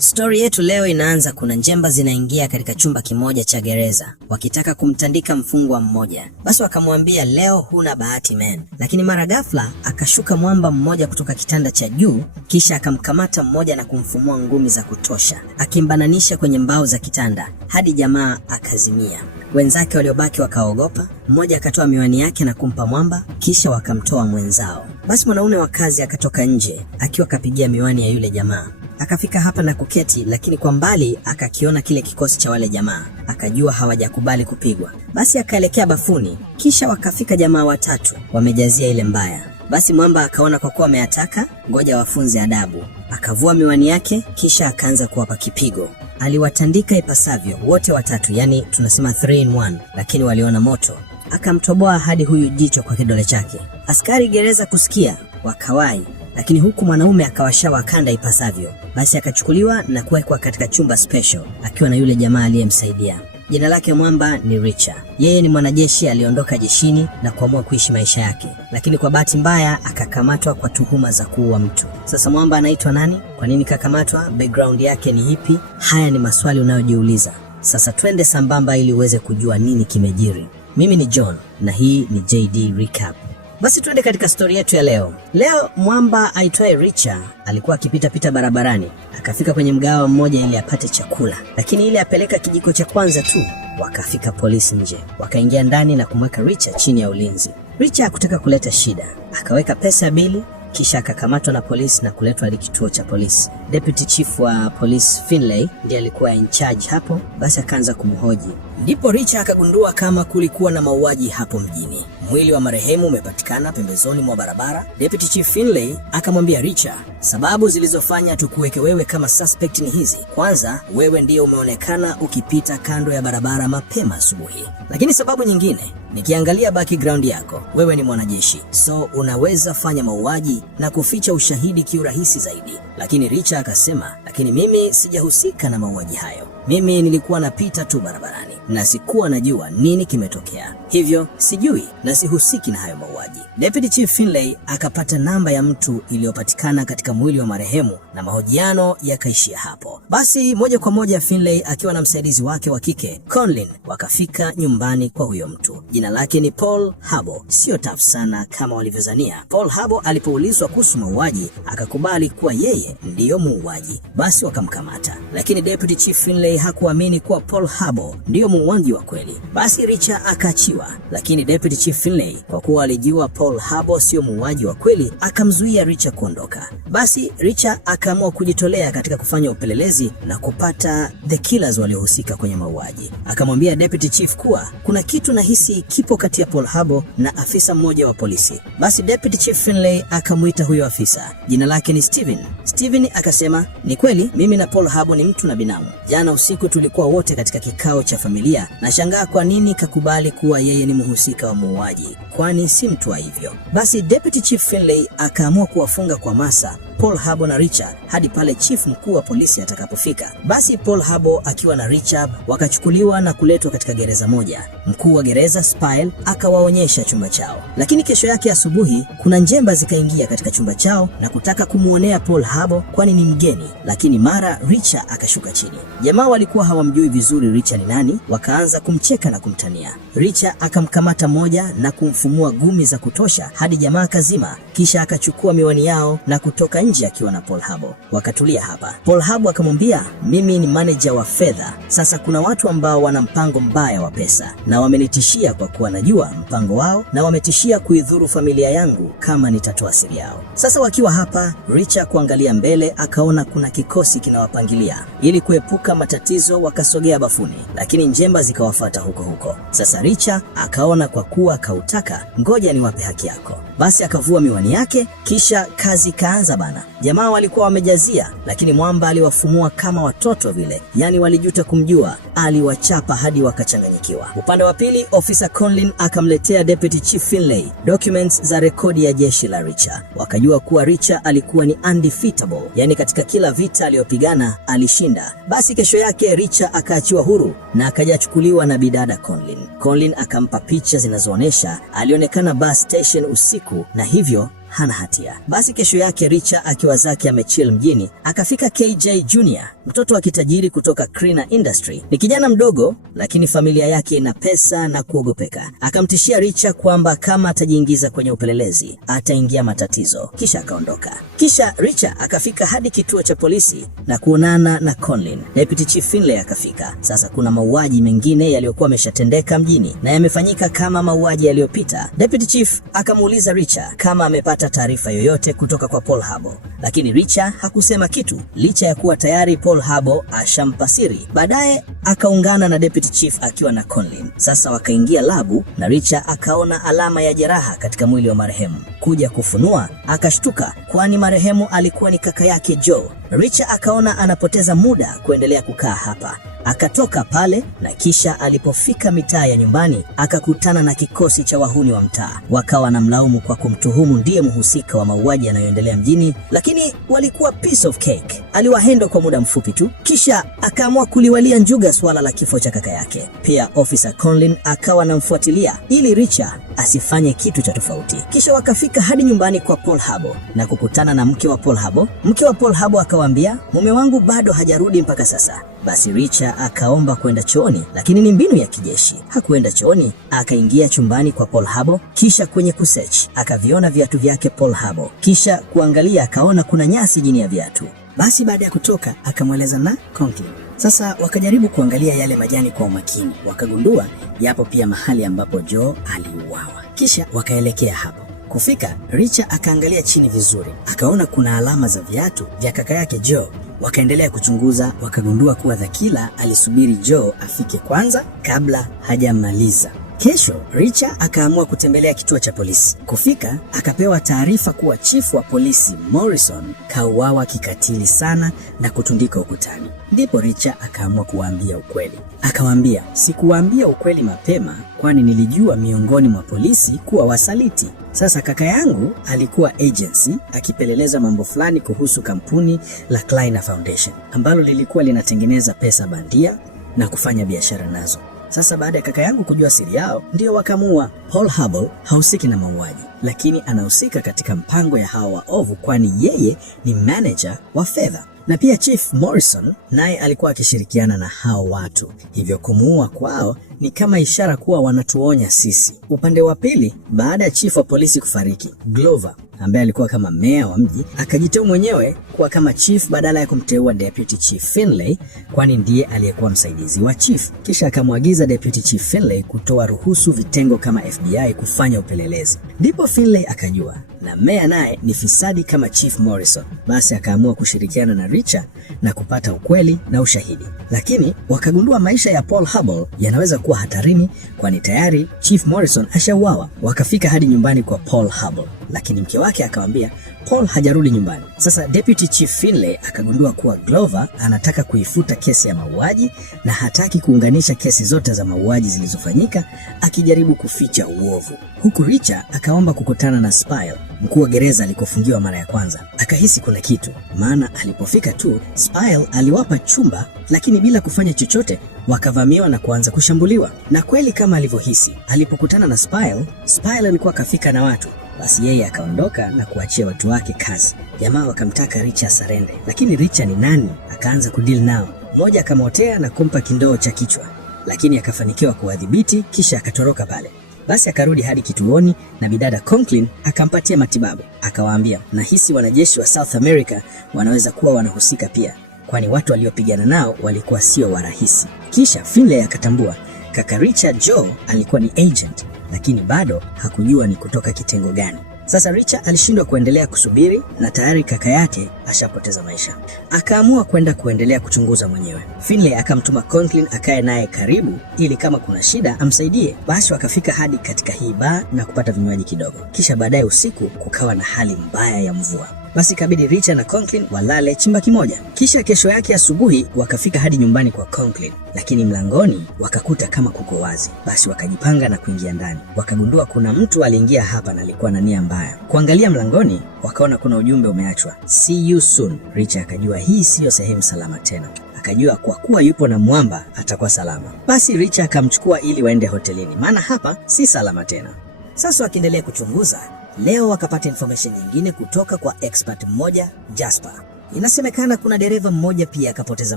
Stori yetu leo inaanza kuna njemba zinaingia katika chumba kimoja cha gereza wakitaka kumtandika mfungwa mmoja. Basi wakamwambia leo huna bahati man. Lakini mara ghafla akashuka mwamba mmoja kutoka kitanda cha juu, kisha akamkamata mmoja na kumfumua ngumi za kutosha, akimbananisha kwenye mbao za kitanda hadi jamaa akazimia. Wenzake waliobaki wakaogopa. Mmoja akatoa miwani yake na kumpa mwamba, kisha wakamtoa mwenzao. Basi mwanaume wa kazi akatoka nje akiwa kapigia miwani ya yule jamaa. Akafika hapa na kuketi, lakini kwa mbali akakiona kile kikosi cha wale jamaa, akajua hawajakubali kupigwa. Basi akaelekea bafuni, kisha wakafika jamaa watatu wamejazia ile mbaya. Basi mwamba akaona kwa kuwa ameataka, ngoja wafunze adabu. Akavua miwani yake, kisha akaanza kuwapa kipigo. Aliwatandika ipasavyo wote watatu, yani tunasema 3 in 1, lakini waliona moto. Akamtoboa hadi huyu jicho kwa kidole chake. Askari gereza kusikia wakawai, lakini huku mwanaume akawashawa kanda ipasavyo. Basi akachukuliwa na kuwekwa katika chumba special akiwa na yule jamaa aliyemsaidia. Jina lake mwamba ni Richard. Yeye ni mwanajeshi aliondoka jeshini na kuamua kuishi maisha yake, lakini kwa bahati mbaya akakamatwa kwa tuhuma za kuua mtu. Sasa mwamba anaitwa nani? Kwa nini kakamatwa? Background yake ni ipi? Haya ni maswali unayojiuliza. Sasa twende sambamba ili uweze kujua nini kimejiri. Mimi ni John na hii ni JD Recap. Basi tuende katika stori yetu ya leo. Leo mwamba aitwaye Richard alikuwa akipita barabarani, akafika kwenye mgawa mmoja ili apate chakula. Lakini ili apeleka kijiko cha kwanza tu, wakafika polisi nje. Wakaingia ndani na kumweka Richard chini ya ulinzi. Richard hakutaka kuleta shida, akaweka pesa bili, kisha akakamatwa na polisi na kuletwa hadi kituo cha polisi. Deputy Chief wa Police Finlay ndiye alikuwa in charge hapo. Basi akaanza kumhoji. Ndipo Richard akagundua kama kulikuwa na mauaji hapo mjini. Mwili wa marehemu umepatikana pembezoni mwa barabara. Deputy Chief Finlay akamwambia Richard, sababu zilizofanya tukuweke wewe kama suspect ni hizi. Kwanza, wewe ndiye umeonekana ukipita kando ya barabara mapema asubuhi. Lakini sababu nyingine, nikiangalia background yako, wewe ni mwanajeshi, so unaweza fanya mauaji na kuficha ushahidi kiurahisi zaidi. Lakini Richard akasema, lakini mimi sijahusika na mauaji hayo. Mimi nilikuwa napita tu barabarani na sikuwa najua nini kimetokea, hivyo sijui na sihusiki na hayo mauaji. Deputy Chief Finlay akapata namba ya mtu iliyopatikana katika mwili wa marehemu na mahojiano yakaishia hapo. Basi moja kwa moja Finlay akiwa na msaidizi wake wa kike Conlin wakafika nyumbani kwa huyo mtu. Jina lake ni Paul Habo. Sio tafu sana kama walivyozania. Paul Habo alipoulizwa kuhusu mauaji akakubali kuwa yeye ndiyo muuaji. Basi wakamkamata, lakini Deputy Chief Finlay hakuamini kuwa Paul Habo ndiyo muuaji wa kweli. Basi Richard akaachiwa, lakini Deputy Chief Finlay kwa kuwa alijua Paul Habo sio muuaji wa kweli akamzuia Richard kuondoka. Basi Richard akaamua kujitolea katika kufanya upelelezi na kupata the killers waliohusika kwenye mauaji. Akamwambia Deputy Chief kuwa kuna kitu nahisi kipo kati ya Paul Habo na afisa mmoja wa polisi. Basi Deputy Chief Finlay akamuita huyo afisa. Jina lake ni Steven. Steven akasema, ni kweli mimi na Paul Habo ni mtu na binamu. Jana usiku tulikuwa wote katika kikao cha familia na shangaa kwa nini kakubali kuwa yeye ni mhusika wa muuaji, kwani si mtu wa hivyo. Basi Deputy Chief Finlay akaamua kuwafunga kwa masa Paul Habo na Richard hadi pale chief mkuu wa polisi atakapofika. Basi Paul Habo akiwa na Richard wakachukuliwa na kuletwa katika gereza moja. Mkuu wa gereza Spile akawaonyesha chumba chao. Lakini kesho yake asubuhi kuna njemba zikaingia katika chumba chao na kutaka kumuonea Paul Habo kwani ni mgeni. Lakini mara Richard akashuka chini. Jamaa walikuwa hawamjui vizuri Richard ni nani, wakaanza kumcheka na kumtania. Richard akamkamata moja na kumfumua gumi za kutosha hadi jamaa kazima, kisha akachukua miwani yao na kutoka nje akiwa na Paul Habo. Wakatulia hapa. Paul Habo akamwambia, mimi ni manager wa fedha. Sasa kuna watu ambao wana mpango mbaya wa pesa na wamenitishia kwa kuwa najua mpango wao na wametishia kuidhuru familia yangu kama nitatoa siri yao. Sasa wakiwa hapa, Richard kuangalia mbele akaona kuna kikosi kinawapangilia. Ili kuepuka matatizo wakasogea bafuni, lakini njemba zikawafuata huko. Sasa Richard akaona kwa kuwa kautaka, ngoja niwape haki yako. Basi akavua miwani yake, kisha kazi kaanza bana. Jamaa walikuwa wamejazia, lakini mwamba aliwafumua kama watoto vile, yani walijuta kumjua. Aliwachapa hadi wakachanganyikiwa. Upande wa pili, officer Conlin akamletea Deputy Chief Finlay documents za rekodi ya jeshi la Richard. Wakajua kuwa Richard alikuwa ni undefeatable, yani katika kila vita aliyopigana alishinda. Basi kesho yake Richard akaachiwa huru na akajachukuliwa na bidada Conlin. Conlin akampa picha zinazoonesha alionekana bus station usiku na hivyo hana hatia. Basi kesho yake Richa akiwa zake amechill mjini, akafika KJ Jr, mtoto wa kitajiri kutoka Krina Industry. Ni kijana mdogo lakini familia yake ina pesa na kuogopeka. Akamtishia Richa kwamba kama atajiingiza kwenye upelelezi ataingia matatizo, kisha akaondoka. Kisha Richa akafika hadi kituo cha polisi na kuonana na Conlin. Deputy Chief Finlay akafika. Sasa kuna mauaji mengine yaliyokuwa yameshatendeka mjini na yamefanyika kama mauaji yaliyopita. Deputy Chief akamuuliza Richa kama amepata taarifa yoyote kutoka kwa Paul Harbour, lakini Richa hakusema kitu licha ya kuwa tayari Paul Harbour ashampa siri. Baadaye akaungana na Deputy Chief akiwa na Conlin. Sasa wakaingia labu na Richa akaona alama ya jeraha katika mwili wa marehemu. Kuja kufunua akashtuka, kwani marehemu alikuwa ni kaka yake Joe. Richa akaona anapoteza muda kuendelea kukaa hapa, akatoka pale, na kisha alipofika mitaa ya nyumbani akakutana na kikosi cha wahuni wa mtaa. Wakawa na mlaumu kwa kumtuhumu ndiye mhusika wa mauaji yanayoendelea mjini, lakini walikuwa piece of cake. Aliwahendo kwa muda mfupi tu, kisha akaamua kuliwalia njuga swala la kifo cha kaka yake. Pia Officer Conlin akawa anamfuatilia ili Richa asifanye kitu cha tofauti. Kisha wakafika hadi nyumbani kwa Paul Harbour na kukutana na mke wa Paul Harbour. Mke wa Paul Harbour akawaambia, mume wangu bado hajarudi mpaka sasa. Basi Richa akaomba kwenda chooni, lakini ni mbinu ya kijeshi. Hakuenda chooni, akaingia chumbani kwa Paul Harbour, kisha kwenye kusearch akaviona viatu vyake Paul Harbour, kisha kuangalia akaona kuna nyasi chini ya viatu. Basi baada ya kutoka akamweleza na Conlin. Sasa wakajaribu kuangalia yale majani kwa umakini, wakagundua yapo pia mahali ambapo Joe aliuawa. Kisha wakaelekea hapo. Kufika, Richa akaangalia chini vizuri, akaona kuna alama za viatu vya kaka yake Joe. Wakaendelea kuchunguza, wakagundua kuwa the killer alisubiri Joe afike kwanza kabla hajamaliza. Kesho Richa akaamua kutembelea kituo cha polisi. Kufika, akapewa taarifa kuwa chifu wa polisi Morrison kauawa kikatili sana na kutundika ukutani. Ndipo Richa akaamua kuwaambia ukweli. Akawaambia, sikuwaambia ukweli mapema kwani nilijua miongoni mwa polisi kuwa wasaliti. Sasa kaka yangu alikuwa agency akipeleleza mambo fulani kuhusu kampuni la Kleiner Foundation ambalo lilikuwa linatengeneza pesa bandia na kufanya biashara nazo. Sasa baada ya kaka yangu kujua siri yao, ndio wakamua. Paul Harbour hahusiki na mauaji, lakini anahusika katika mpango ya hawa waovu, kwani yeye ni manager wa fedha. Na pia Chief Morrison naye alikuwa akishirikiana na hao watu, hivyo kumuua kwao ni kama ishara kuwa wanatuonya sisi. Upande wa pili, baada ya chief wa polisi kufariki, Glover ambaye alikuwa kama meya wa mji akajiteua mwenyewe kuwa kama chief badala ya kumteua Deputy Chief Finlay, kwani ndiye aliyekuwa msaidizi wa chief. Kisha akamwagiza Deputy Chief Finlay kutoa ruhusu vitengo kama FBI kufanya upelelezi. Ndipo Finlay akajua na meya naye ni fisadi kama Chief Morrison. Basi akaamua kushirikiana na Richa na kupata ukweli na ushahidi. Lakini wakagundua maisha ya Paul Harbour yanaweza kuwa hatarini, kwani tayari Chief Morrison ashauawa. Wakafika hadi nyumbani kwa Paul Harbour, lakini mke wake akamwambia Paul hajarudi nyumbani. Sasa Deputy Chief Finlay akagundua kuwa Glover anataka kuifuta kesi ya mauaji na hataki kuunganisha kesi zote za mauaji zilizofanyika, akijaribu kuficha uovu. Huku Richa akaomba kukutana na Spile, mkuu wa gereza alikofungiwa mara ya kwanza. Akahisi kuna kitu, maana alipofika tu Spile aliwapa chumba, lakini bila kufanya chochote wakavamiwa na kuanza kushambuliwa. Na kweli kama alivyohisi, alipokutana na Spile alikuwa kafika na watu. Basi yeye akaondoka na kuachia watu wake kazi. Jamaa wakamtaka Richa sarende, lakini Richa ni nani? Akaanza kudeal nao. Mmoja akamotea na kumpa kindoo cha kichwa, lakini akafanikiwa kuwadhibiti, kisha akatoroka pale. Basi akarudi hadi kituoni na bidada Conlin akampatia matibabu. Akawaambia, nahisi wanajeshi wa South America wanaweza kuwa wanahusika pia, kwani watu waliopigana nao walikuwa sio warahisi. Kisha Finlay akatambua kaka Richard Joe alikuwa ni agent, lakini bado hakujua ni kutoka kitengo gani. Sasa Richard alishindwa kuendelea kusubiri na tayari kaka yake ashapoteza maisha. Akaamua kwenda kuendelea kuchunguza mwenyewe. Finlay akamtuma Conlin akae naye karibu ili kama kuna shida amsaidie. Basi wakafika hadi katika hii bar na kupata vinywaji kidogo. Kisha baadaye usiku kukawa na hali mbaya ya mvua. Basi kabidi Richard na Conlin walale chumba kimoja. Kisha kesho yake asubuhi wakafika hadi nyumbani kwa Conlin, lakini mlangoni wakakuta kama kuko wazi. Basi wakajipanga na kuingia ndani. Wakagundua kuna mtu aliingia hapa na alikuwa na nia mbaya. Kuangalia mlangoni wakaona kuna ujumbe umeachwa, see you soon. Richard akajua hii siyo sehemu salama tena. Akajua kwa kuwa yupo na mwamba atakuwa salama. Basi Richard akamchukua ili waende hotelini, maana hapa si salama tena. Sasa wakiendelea kuchunguza, Leo wakapata information nyingine kutoka kwa expert mmoja, Jasper. Inasemekana kuna dereva mmoja pia akapoteza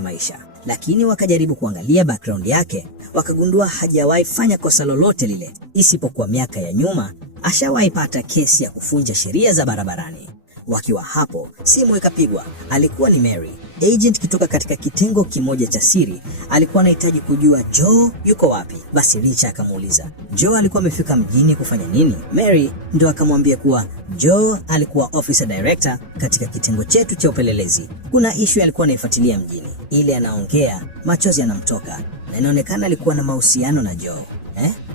maisha, lakini wakajaribu kuangalia background yake, wakagundua hajawahi fanya kosa lolote lile, isipokuwa miaka ya nyuma ashawahi pata kesi ya kuvunja sheria za barabarani. Wakiwa hapo, simu ikapigwa. Alikuwa ni Mary, agent kutoka katika kitengo kimoja cha siri. Alikuwa anahitaji kujua Joe yuko wapi. Basi Richard akamuuliza Joe alikuwa amefika mjini kufanya nini. Mary ndo akamwambia kuwa Joe alikuwa officer director katika kitengo chetu cha upelelezi. Kuna issue alikuwa anaifuatilia mjini. Ile anaongea, machozi yanamtoka na inaonekana alikuwa na mahusiano na Joe.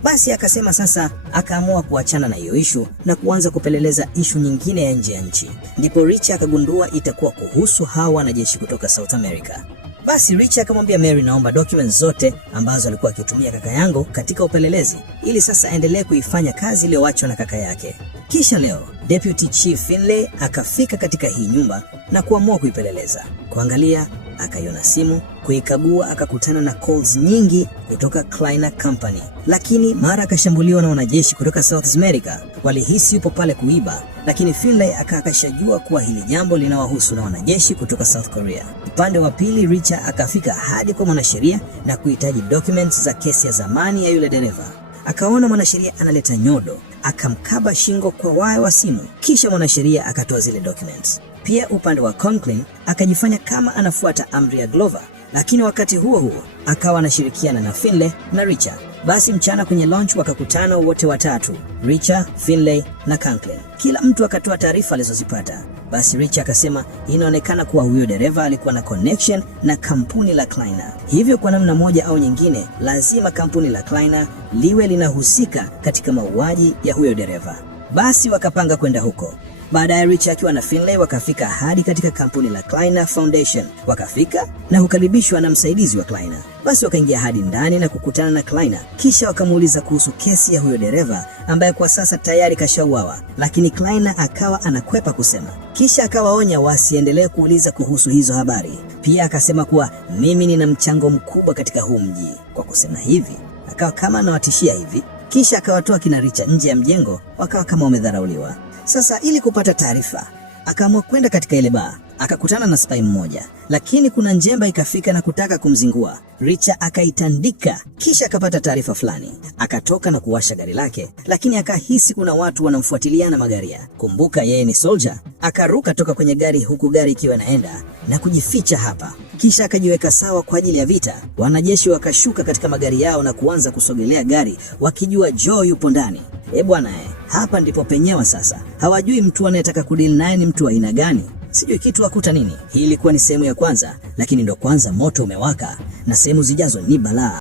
Basi akasema sasa akaamua kuachana na hiyo issue na kuanza kupeleleza issue nyingine ya nje ya nchi. Ndipo Richard akagundua itakuwa kuhusu hawa wanajeshi kutoka South America. Basi Richard akamwambia Mary, naomba documents zote ambazo alikuwa akitumia kaka yangu katika upelelezi ili sasa aendelee kuifanya kazi iliyoachwa na kaka yake. Kisha leo Deputy Chief Finlay akafika katika hii nyumba na kuamua kuipeleleza. Kuangalia, akaiona simu, kuikagua, akakutana na calls nyingi kutoka Kleiner Company. Lakini mara akashambuliwa na wanajeshi kutoka South America. Walihisi yupo pale kuiba, lakini Finlay akashajua kuwa hili jambo linawahusu na wanajeshi kutoka South Korea. Upande wa pili, Richard akafika hadi kwa mwanasheria na kuhitaji documents za kesi ya zamani ya yule dereva. Akaona mwanasheria analeta nyodo, akamkaba shingo kwa waya wa simu, kisha mwanasheria akatoa zile documents. Pia upande wa Conklin akajifanya kama anafuata amri ya Glover, lakini wakati huo huo akawa anashirikiana na Finlay na Richard. Basi mchana kwenye lunch wakakutana wote watatu, Richard, Finlay na Conklin. Kila mtu akatoa taarifa alizozipata. Basi Richard akasema inaonekana kuwa huyo dereva alikuwa na connection na kampuni la Kleiner. Hivyo kwa namna moja au nyingine lazima kampuni la Kleiner liwe linahusika katika mauaji ya huyo dereva. Basi wakapanga kwenda huko. Baadaye Richard akiwa na Finlay wakafika hadi katika kampuni la Kleiner Foundation. Wakafika na kukaribishwa na msaidizi wa Kleiner. Basi wakaingia hadi ndani na kukutana na Kleiner. Kisha wakamuuliza kuhusu kesi ya huyo dereva ambaye kwa sasa tayari kashauawa, lakini Kleiner akawa anakwepa kusema. Kisha akawaonya wasiendelee kuuliza kuhusu hizo habari. Pia akasema kuwa mimi nina mchango mkubwa katika huu mji. Kwa kusema hivi, akawa kama anawatishia hivi. Kisha akawatoa kina Richard nje ya mjengo, wakawa kama wamedharauliwa. Sasa ili kupata taarifa, akaamua kwenda katika ile baa. Akakutana na spy mmoja, lakini kuna njemba ikafika na kutaka kumzingua. Richard akaitandika, kisha akapata taarifa fulani. Akatoka na kuwasha gari lake, lakini akahisi kuna watu wanamfuatiliana magaria. Kumbuka yeye ni soldier. Akaruka toka kwenye gari huku gari ikiwa inaenda na kujificha hapa. Kisha akajiweka sawa kwa ajili ya vita. Wanajeshi wakashuka katika magari yao na kuanza kusogelea gari wakijua Joe yupo ndani. Bwana hapa ndipo penyewa sasa. Hawajui mtu anayetaka kudili naye ni mtu wa aina gani. Sijui kitu wakuta nini. Hii ilikuwa ni sehemu ya kwanza, lakini ndo kwanza moto umewaka na sehemu zijazo ni balaa.